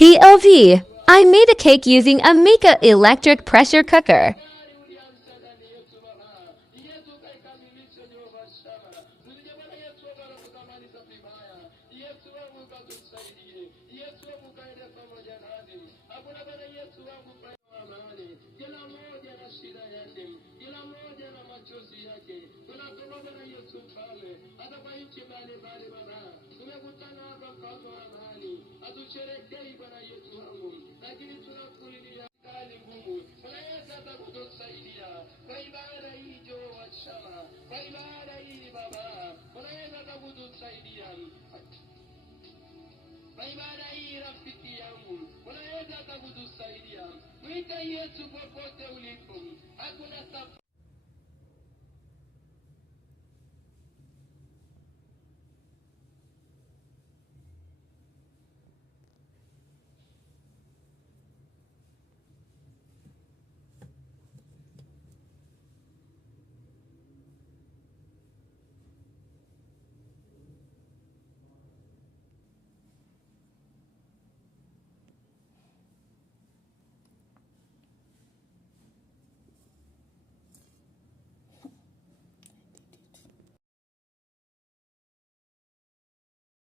POV. I made a cake using a Mika electric pressure cooker. Ibada hii rafiki yangu, unaweza kutusaidia. Mwita Yesu popote ulipo. Hakuna